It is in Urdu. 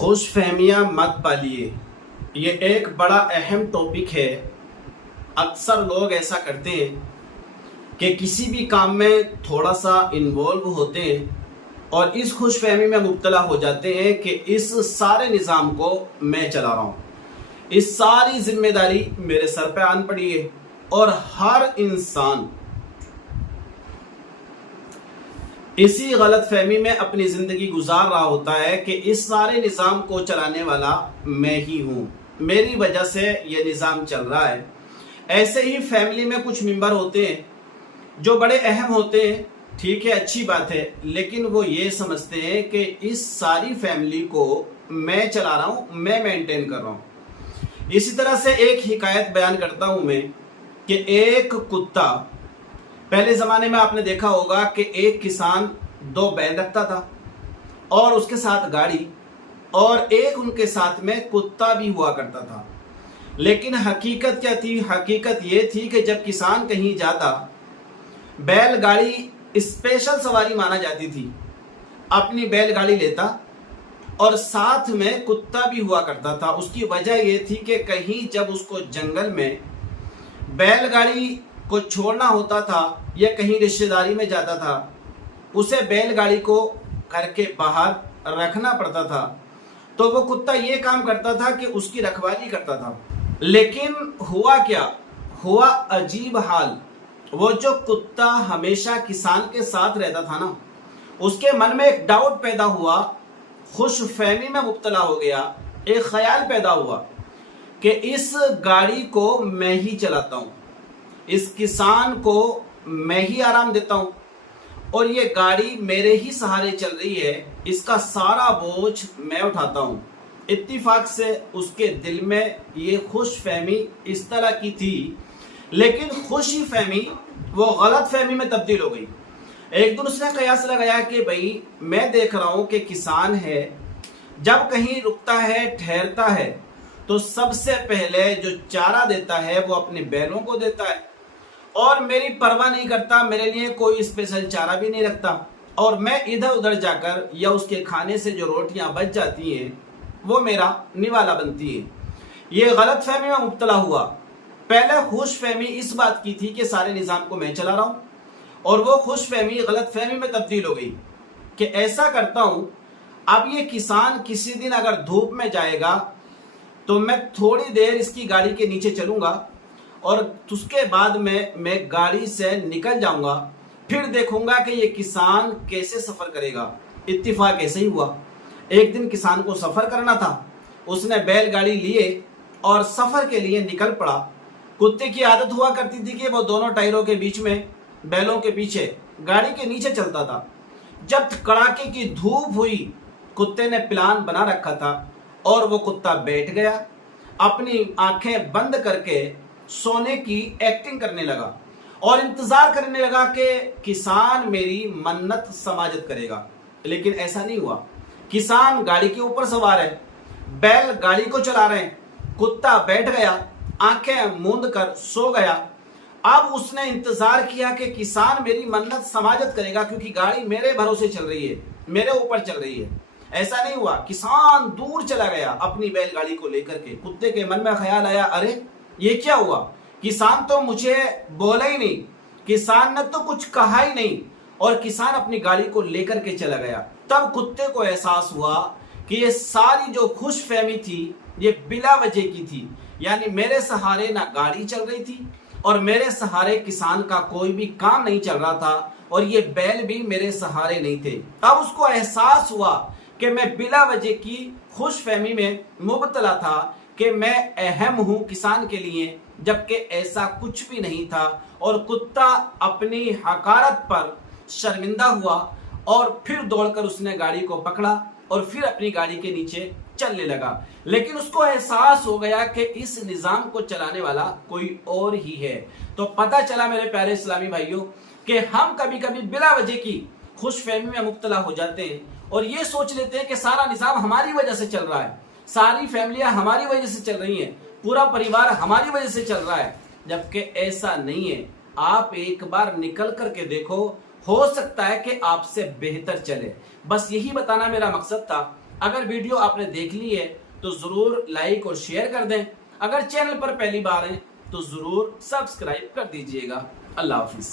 خوش فہمیاں مت پالیے، یہ ایک بڑا اہم ٹاپک ہے۔ اکثر لوگ ایسا کرتے ہیں کہ کسی بھی کام میں تھوڑا سا انوالو ہوتے ہیں اور اس خوش فہمی میں مبتلا ہو جاتے ہیں کہ اس سارے نظام کو میں چلا رہا ہوں، اس ساری ذمہ داری میرے سر پہ آن پڑی ہے، اور ہر انسان اسی غلط فہمی میں اپنی زندگی گزار رہا ہوتا ہے کہ اس سارے نظام کو چلانے والا میں ہی ہوں، میری وجہ سے یہ نظام چل رہا ہے۔ ایسے ہی فیملی میں کچھ ممبر ہوتے ہیں جو بڑے اہم ہوتے ہیں، ٹھیک ہے، اچھی بات ہے، لیکن وہ یہ سمجھتے ہیں کہ اس ساری فیملی کو میں چلا رہا ہوں، میں مینٹین کر رہا ہوں۔ اسی طرح سے ایک حکایت بیان کرتا ہوں میں کہ ایک کتا، پہلے زمانے میں آپ نے دیکھا ہوگا کہ ایک کسان 2 بیل رکھتا تھا اور اس کے ساتھ گاڑی، اور ایک ان کے ساتھ میں کتا بھی ہوا کرتا تھا۔ لیکن حقیقت کیا تھی؟ حقیقت یہ تھی کہ جب کسان کہیں جاتا، بیل گاڑی اسپیشل سواری مانا جاتی تھی، اپنی بیل گاڑی لیتا اور ساتھ میں کتا بھی ہوا کرتا تھا۔ اس کی وجہ یہ تھی کہ کہیں جب اس کو جنگل میں بیل گاڑی کو چھوڑنا ہوتا تھا یا کہیں رشتہ داری میں جاتا تھا، اسے بیل گاڑی کو گھر کے باہر رکھنا پڑتا تھا، تو وہ کتا یہ کام کرتا تھا کہ اس کی رکھوالی کرتا تھا۔ لیکن ہوا کیا؟ ہوا عجیب حال۔ وہ جو کتا ہمیشہ کسان کے ساتھ رہتا تھا نا، اس کے من میں ایک ڈاؤٹ پیدا ہوا، خوش فہمی میں مبتلا ہو گیا، ایک خیال پیدا ہوا کہ اس گاڑی کو میں ہی چلاتا ہوں، اس کسان کو میں ہی آرام دیتا ہوں، اور یہ گاڑی میرے ہی سہارے چل رہی ہے، اس کا سارا بوجھ میں اٹھاتا ہوں۔ اتفاق سے اس کے دل میں یہ خوش فہمی اس طرح کی تھی، لیکن خوشی فہمی وہ غلط فہمی میں تبدیل ہو گئی۔ ایک دن اس نے قیاس لگایا کہ بھئی میں دیکھ رہا ہوں کہ کسان ہے، جب کہیں رکتا ہے، ٹھہرتا ہے، تو سب سے پہلے جو چارہ دیتا ہے وہ اپنے بیلوں کو دیتا ہے، اور میری پرواہ نہیں کرتا، میرے لیے کوئی اسپیشل چارہ بھی نہیں رکھتا، اور میں ادھر ادھر جا کر یا اس کے کھانے سے جو روٹیاں بچ جاتی ہیں وہ میرا نوالا بنتی ہے۔ یہ غلط فہمی میں مبتلا ہوا۔ پہلے خوش فہمی اس بات کی تھی کہ سارے نظام کو میں چلا رہا ہوں، اور وہ خوش فہمی غلط فہمی میں تبدیل ہو گئی کہ ایسا کرتا ہوں، اب یہ کسان کسی دن اگر دھوپ میں جائے گا تو میں تھوڑی دیر اس کی گاڑی کے نیچے چلوں گا، اور اس کے بعد میں گاڑی سے نکل جاؤں گا، پھر دیکھوں گا کہ یہ کسان کیسے سفر کرے گا۔ اتفاق ایسے ہی ہوا۔ ایک دن کسان کو سفر کرنا تھا، اس نے بیل گاڑی لیے اور سفر کے لیے نکل پڑا۔ کتے کی عادت ہوا کرتی تھی کہ وہ دونوں ٹائروں کے بیچ میں، بیلوں کے پیچھے، گاڑی کے نیچے چلتا تھا۔ جب کڑاکے کی دھوپ ہوئی، کتے نے پلان بنا رکھا تھا، اور وہ کتا بیٹھ گیا، اپنی آنکھیں بند کر کے سونے کی ایکٹنگ کرنے لگا اور انتظار کرنے لگا کہ کسان میری منت سماجت کرے گا۔ لیکن ایسا نہیں ہوا۔ کسان گاڑی کے اوپر سوار ہے، بیل گاڑی کو چلا رہے ہیں، کتا بیٹھ گیا، آنکھیں موند کر سو گیا۔ اب اس نے انتظار کیا کہ کسان میری منت سماجت کرے گا، کیونکہ گاڑی میرے بھروسے چل رہی ہے، میرے اوپر چل رہی ہے۔ ایسا نہیں ہوا۔ کسان دور چلا گیا اپنی بیل گاڑی کو لے کر کے۔ کتے کے من میں خیال آیا، ارے یہ کیا ہوا؟ کسان تو مجھے بولا ہی نہیں، کسان نے تو کچھ کہا ہی نہیں، اور کسان اپنی گاڑی کو لے کر کے چلا گیا۔ تب کتے کو احساس ہوا کہ یہ ساری جو خوش فہمی تھی یہ بلا وجہ کی تھی، یعنی میرے سہارے نہ گاڑی چل رہی تھی، اور میرے سہارے کسان کا کوئی بھی کام نہیں چل رہا تھا، اور یہ بیل بھی میرے سہارے نہیں تھے۔ اب اس کو احساس ہوا کہ میں بلا وجہ کی خوش فہمی میں مبتلا تھا کہ میں اہم ہوں کسان کے لیے، جبکہ ایسا کچھ بھی نہیں تھا، اور کتا اپنی حقارت پر شرمندہ ہوا، اور پھر دوڑ کر اس نے گاڑی کو پکڑا اور پھر اپنی گاڑی کے نیچے چلنے لگا۔ لیکن اس کو احساس ہو گیا کہ اس نظام کو چلانے والا کوئی اور ہی ہے۔ تو پتہ چلا میرے پیارے اسلامی بھائیوں کہ ہم کبھی کبھی بلا وجہ کی خوش فہمی میں مبتلا ہو جاتے ہیں، اور یہ سوچ لیتے ہیں کہ سارا نظام ہماری وجہ سے چل رہا ہے، ساری فیملیاں ہماری وجہ سے چل رہی ہیں، پورا پریوار ہماری وجہ سے چل رہا ہے، جبکہ ایسا نہیں ہے۔ آپ ایک بار نکل کر کے دیکھو، ہو سکتا ہے کہ آپ سے بہتر چلے۔ بس یہی بتانا میرا مقصد تھا اگر ویڈیو آپ نے دیکھ لی ہے تو ضرور لائک اور شیئر کر دیں. اگر چینل پر پہلی بار ہیں تو ضرور سبسکرائب کر دیجئے گا. اللہ حافظ.